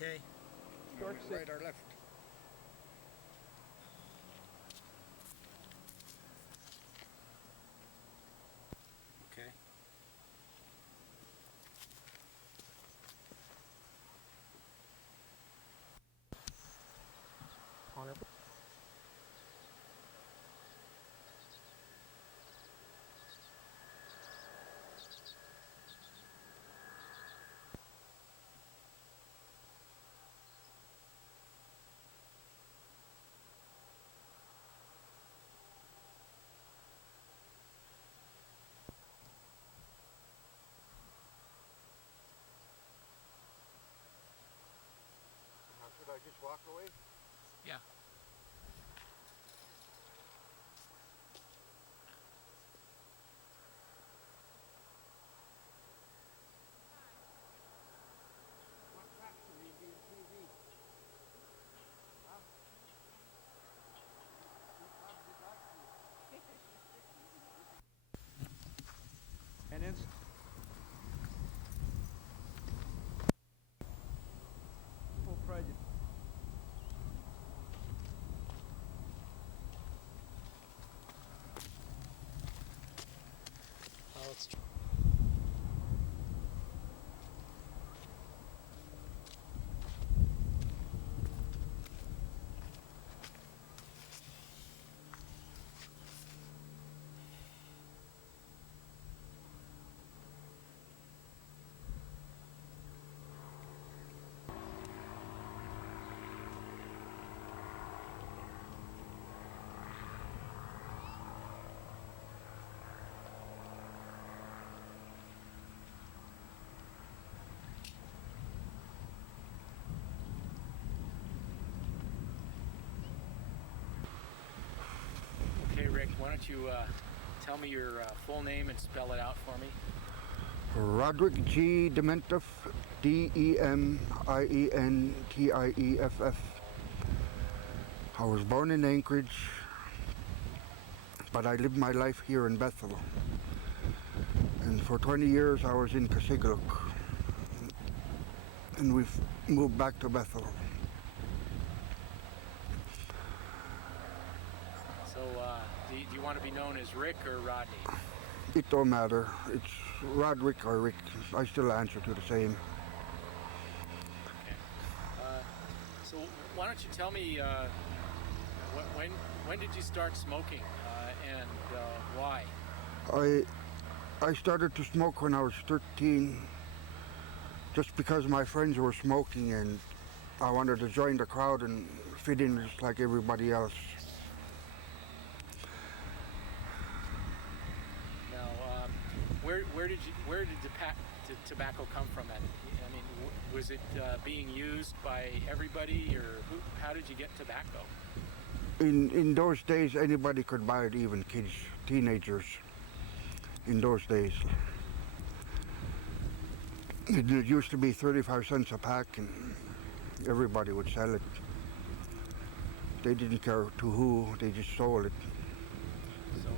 Okay. Start Right or left? Okay. Honor. Now, should I just walk away? Yeah. What fraction will be in TV? Huh? You probably like to. And it's full prejudice. Oh, it's okay, Rick. Why don't you tell me your full name and spell it out for me? Rodrick Demientieff, Demientieff. I was born in Anchorage, but I lived my life here in Bethel. And for 20 years I was in Kuskokwim, and we've moved back to Bethel. So, do you want to be known as Rick or Rodney? It don't matter. It's Rodrick or Rick. I still answer to the same. Okay. So, why don't you tell me when did you start smoking and why? I started to smoke when I was 13, just because my friends were smoking and I wanted to join the crowd and fit in just like everybody else. Now, where did the tobacco come from? I mean, was it being used by everybody, or how did you get tobacco? In those days, anybody could buy it, even kids, teenagers. In those days, it used to be 35 cents a pack, and everybody would sell it. They didn't care to who; they just sold it. So,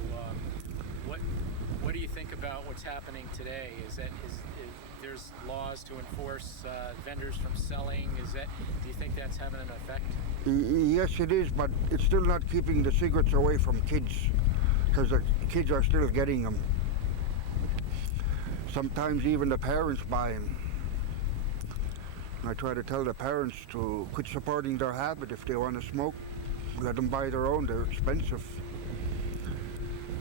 what do you think about what's happening today? Is there's laws to enforce vendors from selling? Do you think that's having an effect? Yes, it is, but it's still not keeping the cigarettes away from kids, because the kids are still getting them. Sometimes even the parents buy them. I try to tell the parents to quit supporting their habit. If they want to smoke, let them buy their own. They're expensive.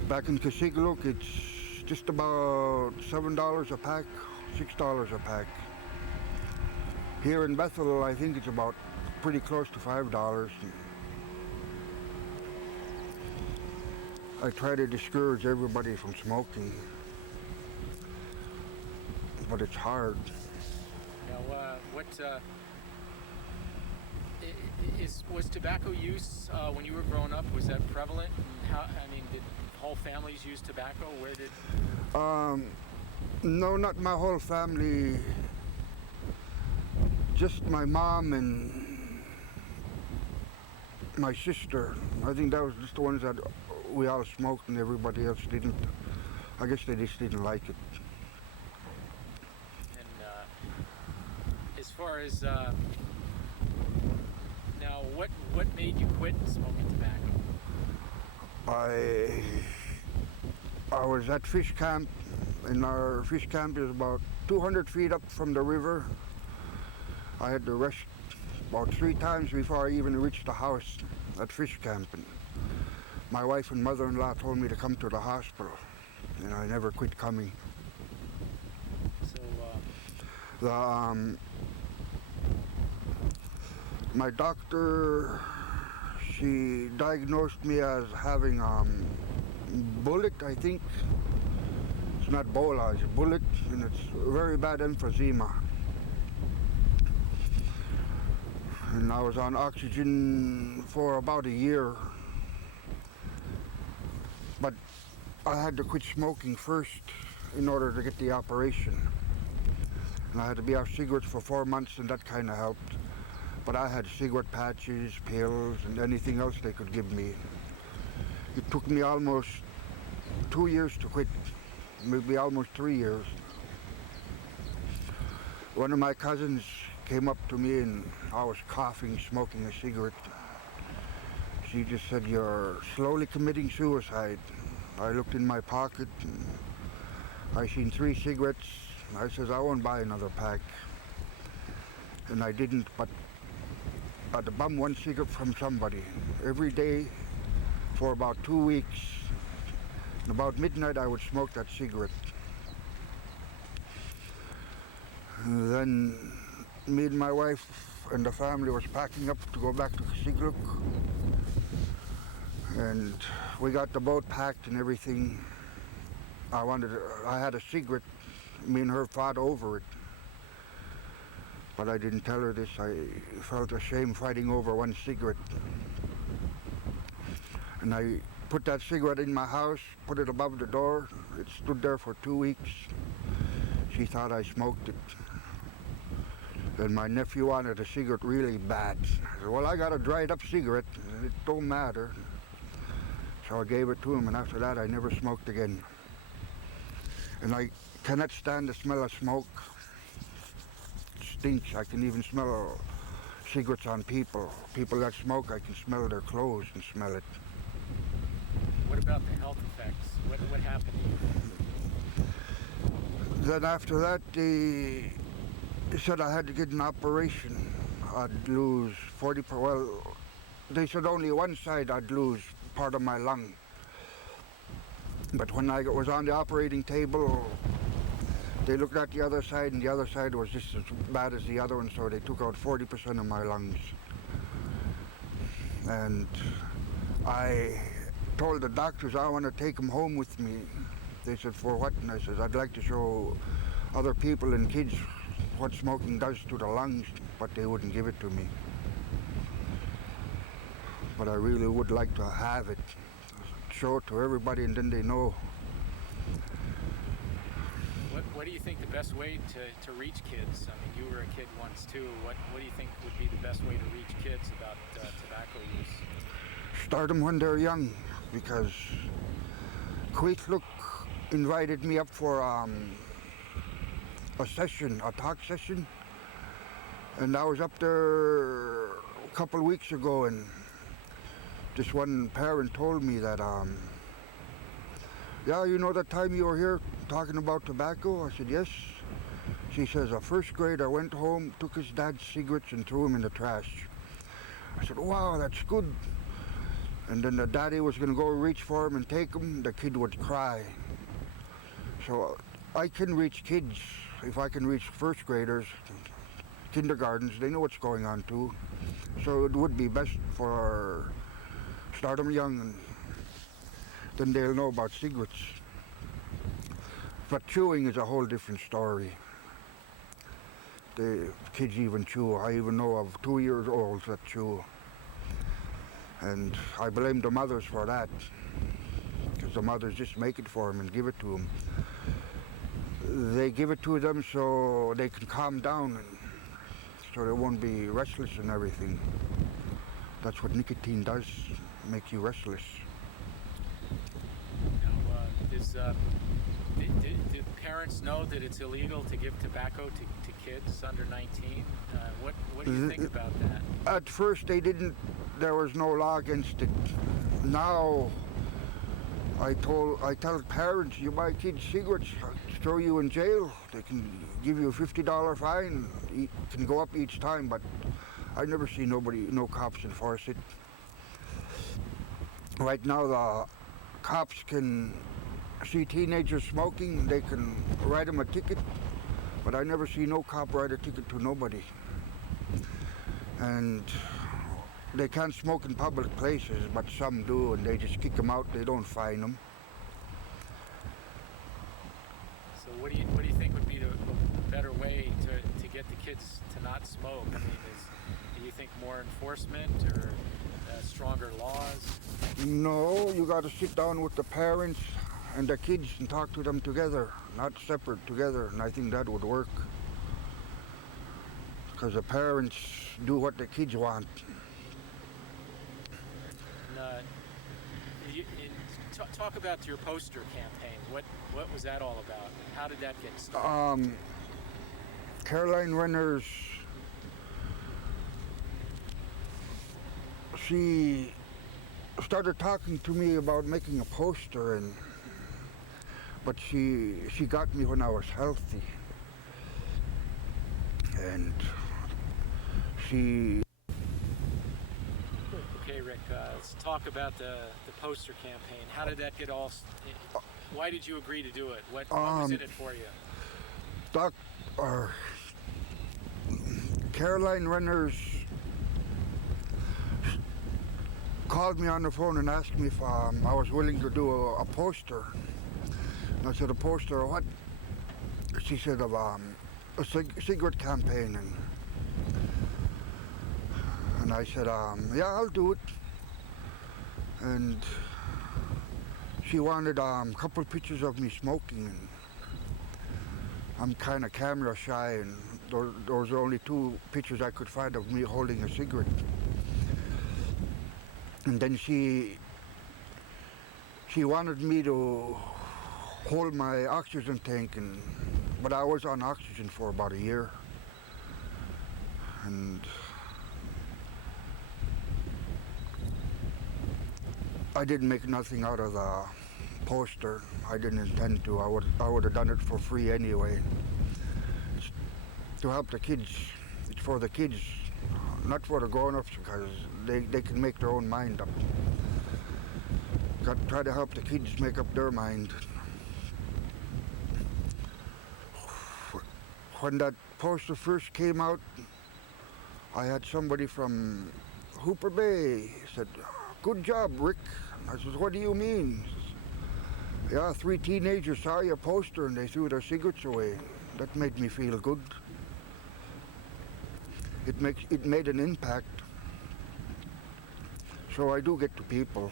Back in Kuskokwim, it's just about $7 a pack, $6 a pack. Here in Bethel, I think it's about pretty close to $5. I try to discourage everybody from smoking, but it's hard. Now, was tobacco use when you were growing up? Was that prevalent? And did whole families use tobacco? Where did? No, not my whole family. Just my mom and my sister. I think that was just the ones that we all smoked, and everybody else didn't. I guess they just didn't like it. And as far as Now, what made you quit smoking tobacco? I was at fish camp, and our fish camp is about 200 feet up from the river. I had to rest about 3 times before I even reached the house at fish camp. And my wife and mother-in-law told me to come to the hospital, and I never quit coming. So, My doctor, she diagnosed me as having bullet, I think. It's not Ebola, it's bullet, and it's very bad emphysema. And I was on oxygen for about a year. But I had to quit smoking first in order to get the operation. And I had to be off cigarettes for 4 months, and that kind of helped. But I had cigarette patches, pills, and anything else they could give me. It took me almost 2 years to quit, maybe almost 3 years. One of my cousins came up to me and I was coughing, smoking a cigarette. She just said, "You're slowly committing suicide." I looked in my pocket and I seen 3 cigarettes. I says, "I won't buy another pack." And I didn't, but I'd bum 1 cigarette from somebody every day for about 2 weeks. And about midnight I would smoke that cigarette. And then me and my wife and the family was packing up to go back to Kuskokwim. And we got the boat packed and everything. I had a cigarette. Me and her fought over it. But I didn't tell her this. I felt ashamed fighting over 1 cigarette. And I put that cigarette in my house, put it above the door. It stood there for 2 weeks. She thought I smoked it. Then my nephew wanted a cigarette really bad. I said, "Well, I got a dried up cigarette. It don't matter." So I gave it to him, and after that I never smoked again. And I cannot stand the smell of smoke. It stinks. I can even smell cigarettes on people. People that smoke, I can smell their clothes and smell it. what about the health effects? What happened to you? Then after that, they said I had to get an operation. I'd lose 40, well, they said only one side I'd lose part of my lung. But when I was on the operating table, they looked at the other side, and the other side was just as bad as the other one, so they took out 40% of my lungs. And I told the doctors I want to take them home with me. They said, "For what?" And I said, "I'd like to show other people and kids what smoking does to the lungs," but they wouldn't give it to me. But I really would like to have it, show it to everybody, and then they know. What do you think the best way to reach kids? I mean, you were a kid once too. What do you think would be the best way to reach kids about tobacco use? Start them when they're young, because Kuskokwim invited me up for a session, a talk session, and I was up there a couple weeks ago, and this one parent told me that, "Yeah, you know that time you were here talking about tobacco?" I said, "Yes." She says, "A first grader went home, took his dad's cigarettes and threw them in the trash." I said, "Wow, that's good." And then the daddy was going to go reach for him and take them. The kid would cry. So I can reach kids. If I can reach first graders, kindergartens, they know what's going on too. So it would be best for start them young, and then they'll know about cigarettes. But chewing is a whole different story. The kids even chew. I even know of 2-year-olds that chew. And I blame the mothers for that, because the mothers just make it for them and give it to them. They give it to them so they can calm down, and so they won't be restless and everything. That's what nicotine does, make you restless. Now, do parents know that it's illegal to give tobacco to kids under 19? What do you think about that? At first they didn't, there was no law against it. Now I tell parents, you buy kids cigarettes, throw you in jail. They can give you a $50 fine. It can go up each time, but I never see no cops enforce it. Right now the cops can see teenagers smoking, they can write them a ticket, but I never see no cop write a ticket to nobody. And they can't smoke in public places, but some do, and they just kick them out. They don't fine them. So what do you think would be a better way to get the kids to not smoke? I mean, do you think more enforcement or stronger laws? No, you got to sit down with the parents and the kids and talk to them together, not separate, together, and I think that would work. Because the parents do what the kids want. Talk about your poster campaign. What was that all about? How did that get started? Caroline Reyners, she started talking to me about making a poster, but she got me when I was healthy, and she. Okay, Rick, let's talk about the poster campaign. How did that get all... Why did you agree to do it? What was in it for you? Caroline Reyners called me on the phone and asked me if I was willing to do a poster. And I said, a poster of what? She said of a cigarette campaign. And I said, yeah, I'll do it. And she wanted a couple pictures of me smoking. And I'm kind of camera shy, and those are only 2 pictures I could find of me holding a cigarette. And then she wanted me to hold my oxygen tank, but I was on oxygen for about a year. And I didn't make nothing out of the poster. I didn't intend to. I would have done it for free anyway. It's to help the kids. It's for the kids, not for the grown-ups, because they can make their own mind up. Got to try to help the kids make up their mind. When that poster first came out, I had somebody from Hooper Bay said, "Good job, Rick." I said, "What do you mean?" Says, "Yeah, 3 teenagers saw your poster and they threw their cigarettes away." That made me feel good. It made an impact. So I do get to people.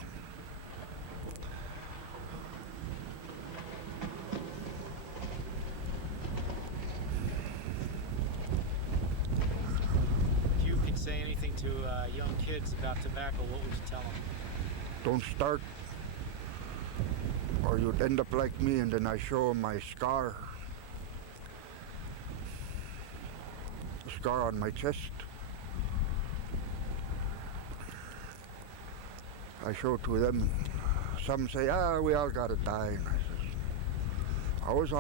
If you could say anything to young kids about tobacco, what would you tell them? Don't start, or you'd end up like me. And then I show them my scar. The scar on my chest. I show it to them. Some say, we all gotta die. And I was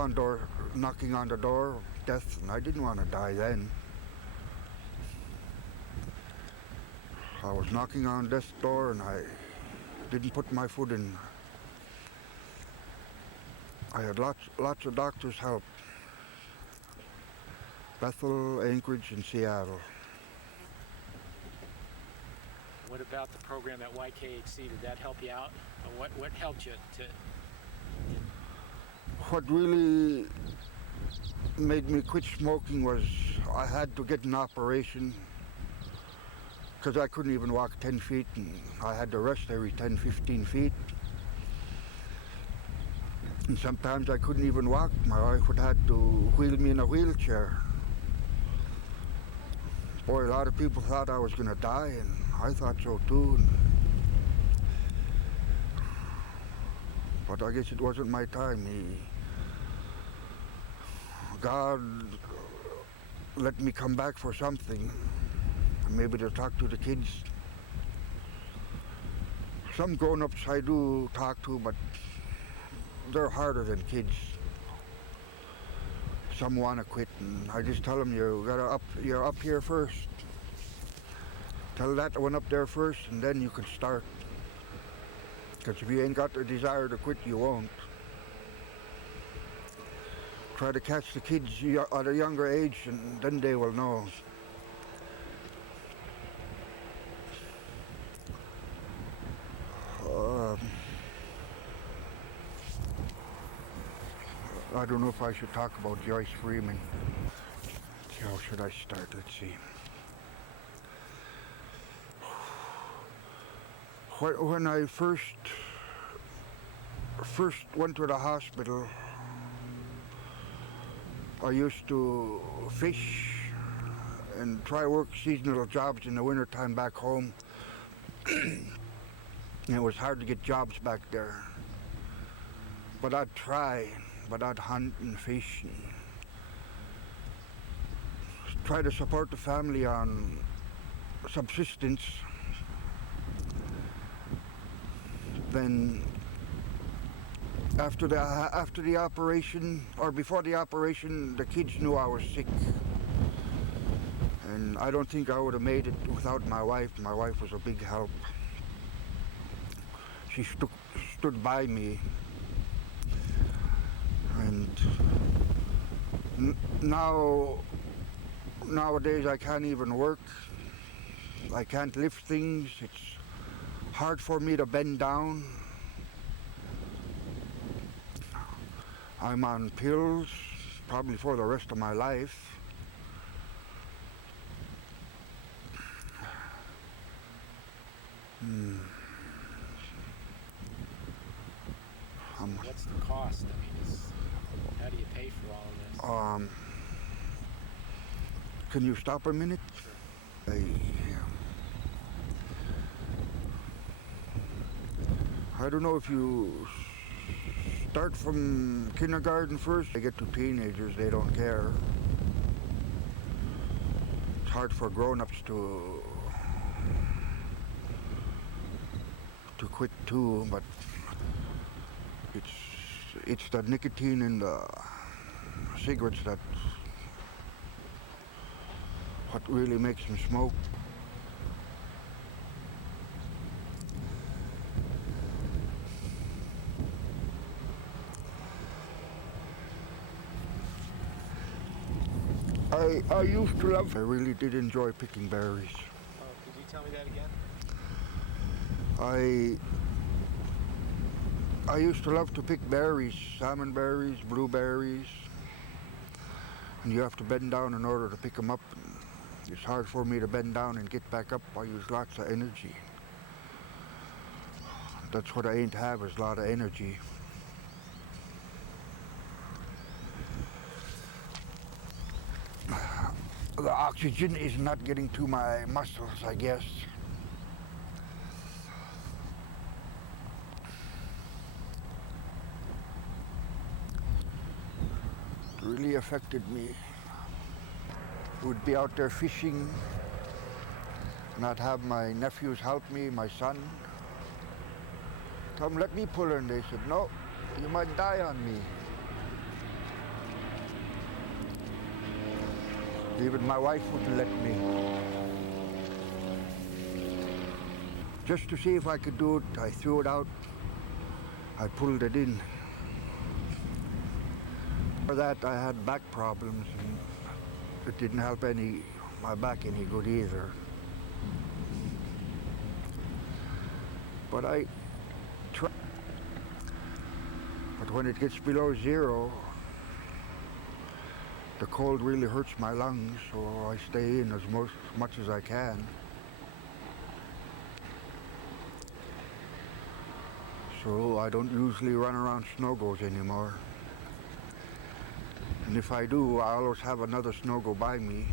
knocking on the door of death, and I didn't want to die then. I was knocking on death's door, and I didn't put my foot in. I had lots of doctors' help. Bethel, Anchorage, and Seattle. What about the program at YKHC? Did that help you out? Or what helped you to... What really made me quit smoking was I had to get an operation because I couldn't even walk 10 feet, and I had to rest every 10, 15 feet. And sometimes I couldn't even walk. My wife would have to wheel me in a wheelchair. Boy, a lot of people thought I was going to die, and I thought so too. But I guess it wasn't my time. God let me come back for something. Maybe to talk to the kids. Some grown-ups I do talk to, but they're harder than kids. Some want to quit, and I just tell them you're up here first. Tell that one up there first, and then you can start. Because if you ain't got the desire to quit, you won't. Try to catch the kids at a younger age, and then they will know. I don't know if I should talk about Joyce Freeman. How should I start? Let's see. When I first went to the hospital, I used to fish and try work seasonal jobs in the wintertime back home. And it was hard to get jobs back there. But I'd try, I'd hunt and fish and try to support the family on subsistence. Then after the operation, or before the operation, the kids knew I was sick. And I don't think I would have made it without my wife. My wife was a big help. She stood by me. And nowadays I can't even work. I can't lift things. It's hard for me to bend down. I'm on pills, probably for the rest of my life. What's the cost? I mean, how do you pay for all of this? Can you stop a minute? Sure. I don't know if you start from kindergarten first. They get to teenagers, they don't care. It's hard for grown-ups to quit too, but it's the nicotine in the cigarettes that what really makes them smoke. I used to love, I really did enjoy picking berries. Oh, could you tell me that again? I used to love to pick berries, salmon berries, blueberries, and you have to bend down in order to pick them up. It's hard for me to bend down and get back up. I use lots of energy. That's what I ain't have, is a lot of energy. The oxygen is not getting to my muscles, I guess. It really affected me. Would be out there fishing, not have my nephews help me, my son. Tell them, let me pull in. They said, no, you might die on me. Even my wife wouldn't let me. Just to see if I could do it, I threw it out. I pulled it in. For that, I had back problems, and it didn't help my back any good either. But I tried. But when it gets below zero, the cold really hurts my lungs, so I stay in as much as I can. So I don't usually run around snow-goes anymore. And if I do, I always have another snow-go by me,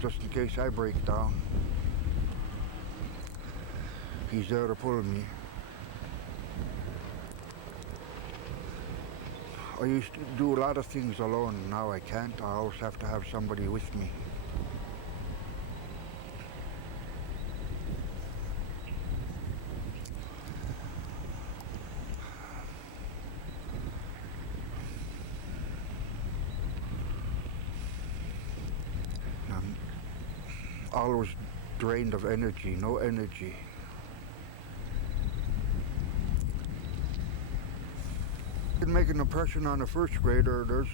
just in case I break down. He's there to pull me. I used to do a lot of things alone. Now I can't. I always have to have somebody with me. I'm always drained of energy, no energy. Can make an impression on a first grader. There's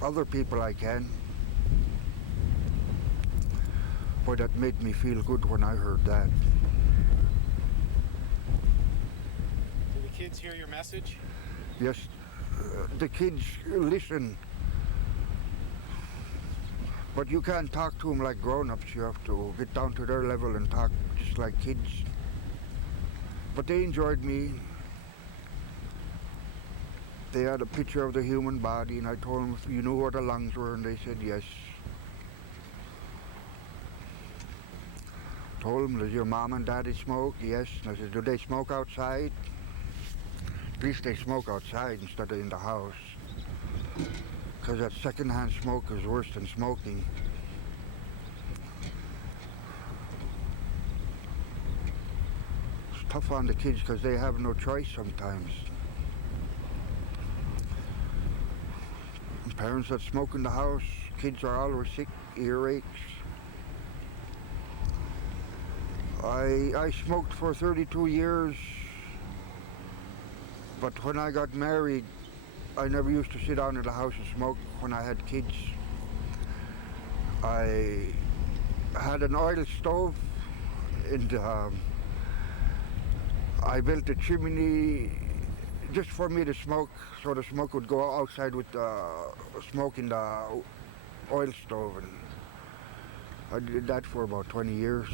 other people I can. Boy, that made me feel good when I heard that. Do the kids hear your message? Yes, the kids listen. But you can't talk to them like grown-ups. You have to get down to their level and talk just like kids. But they enjoyed me. They had a picture of the human body, and I told them if you knew where the lungs were, and they said yes. Told them, does your mom and daddy smoke? Yes. And I said, do they smoke outside? At least they smoke outside instead of in the house. Because that secondhand smoke is worse than smoking. It's tough on the kids because they have no choice sometimes. Parents that smoke in the house, kids are always sick, earaches. I smoked for 32 years, but when I got married, I never used to sit down in the house and smoke when I had kids. I had an oil stove, and I built a chimney just for me to smoke, so the smoke would go outside with smoke in the oil stove. And I did that for about 20 years,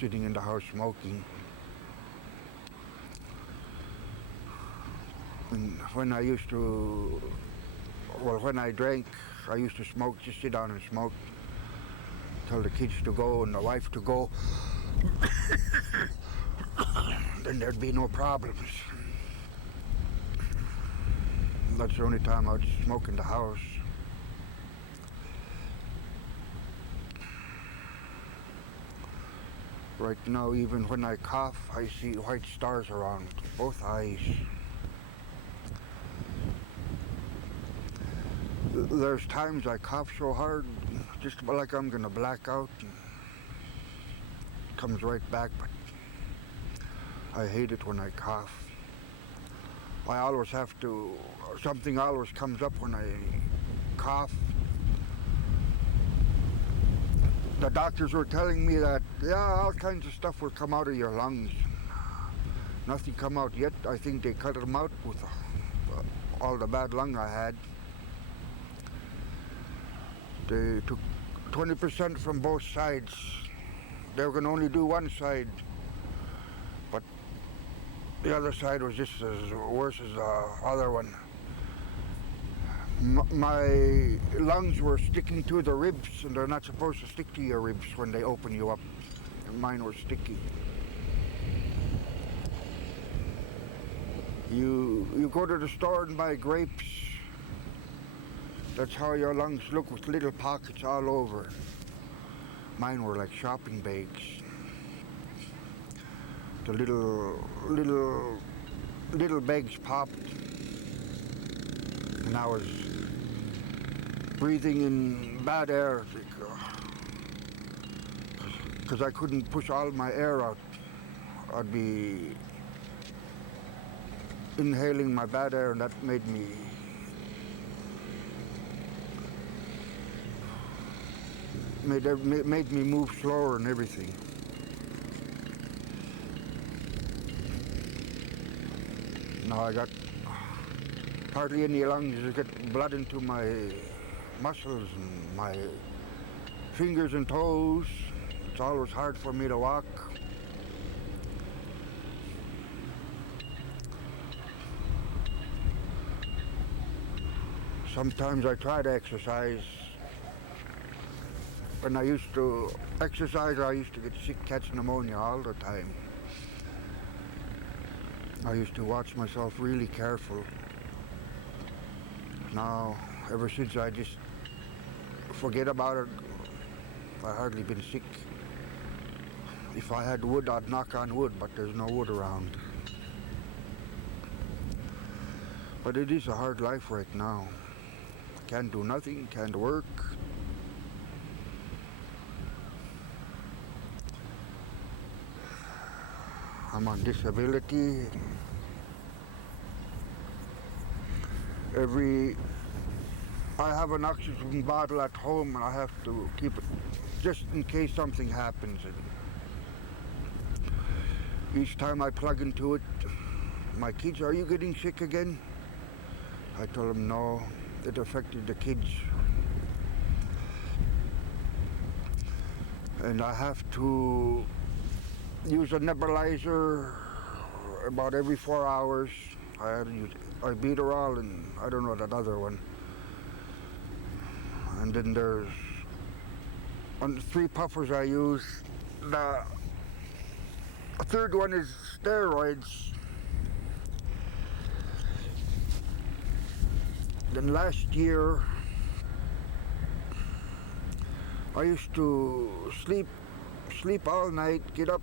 sitting in the house smoking. And when I drank, I used to smoke, just sit down and smoke, tell the kids to go and the wife to go. Then there'd be no problems. That's the only time I'd smoke in the house. Right now, even when I cough, I see white stars around both eyes. There's times I cough so hard, just like I'm gonna black out, and it comes right back, but I hate it when I cough. I always have to, something always comes up when I cough. The doctors were telling me that, yeah, all kinds of stuff will come out of your lungs. Nothing come out yet. I think they cut them out with all the bad lung I had. They took 20% from both sides. They were going to only do one side, but the other side was just as worse as the other one. My lungs were sticking to the ribs, and they're not supposed to stick to your ribs when they open you up. And mine were sticky. You go to the store and buy grapes. That's how your lungs look, with little pockets all over. Mine were like shopping bags. The little bags popped, and I was breathing in bad air because I couldn't push all my air out. I'd be inhaling my bad air, and that made me move slower and everything. Now I got hardly any lungs. I get blood into my muscles and my fingers and toes. It's always hard for me to walk. Sometimes I try to exercise. When I used to exercise, I used to get sick, catch pneumonia all the time. I used to watch myself really careful. Now, ever since I just forget about it, I hardly been sick. If I had wood, I'd knock on wood, but there's no wood around. But it is a hard life right now. Can't do nothing, can't work. I'm on disability. I have an oxygen bottle at home and I have to keep it just in case something happens. And each time I plug into it, my kids, are you getting sick again? I told them no, it affected the kids. And I have to use a nebulizer about every 4 hours. I had to use Albuterol and I don't know that other one. And then there's on the 3 puffers I use. The third one is steroids. Then last year, I used to sleep all night, get up,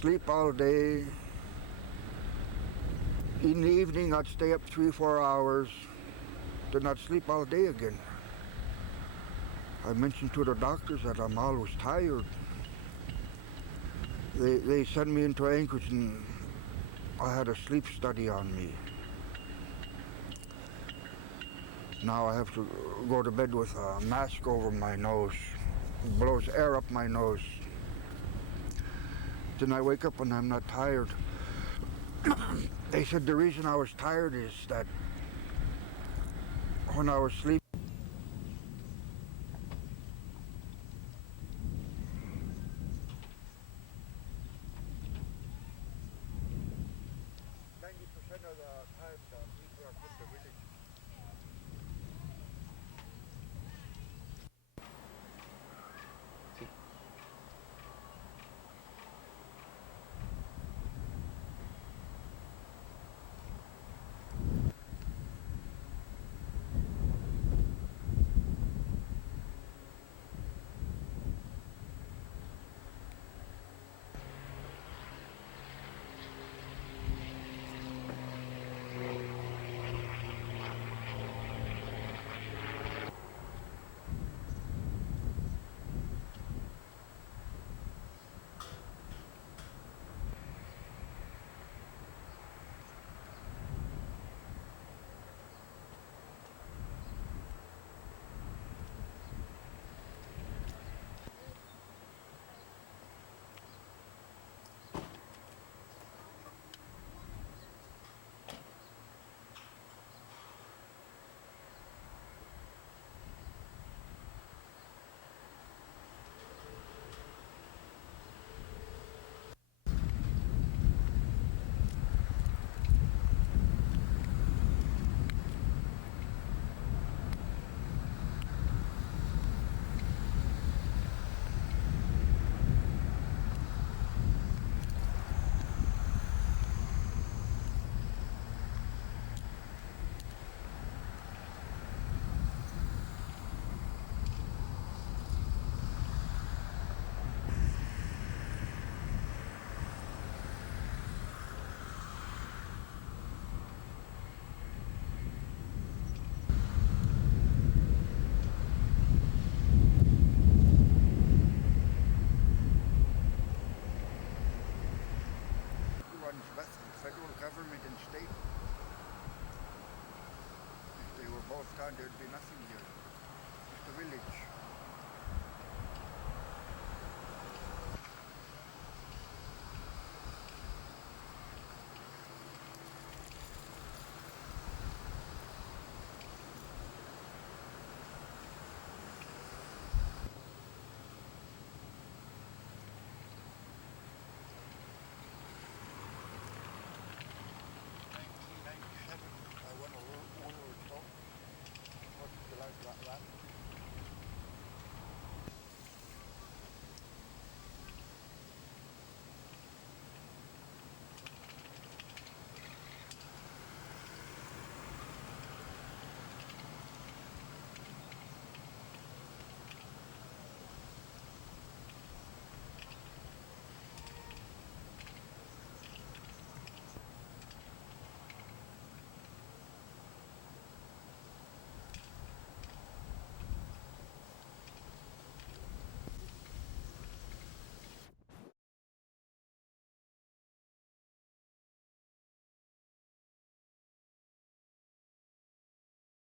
sleep all day. In the evening, I'd stay up 3-4 hours, then I'd sleep all day again. I mentioned to the doctors that I'm always tired. They sent me into Anchorage and I had a sleep study on me. Now I have to go to bed with a mask over my nose. It blows air up my nose. Then I wake up and I'm not tired. They said the reason I was tired is that when I was sleeping, 90% of the time the people are from the village. Federal government and state. If they were both done, there'd be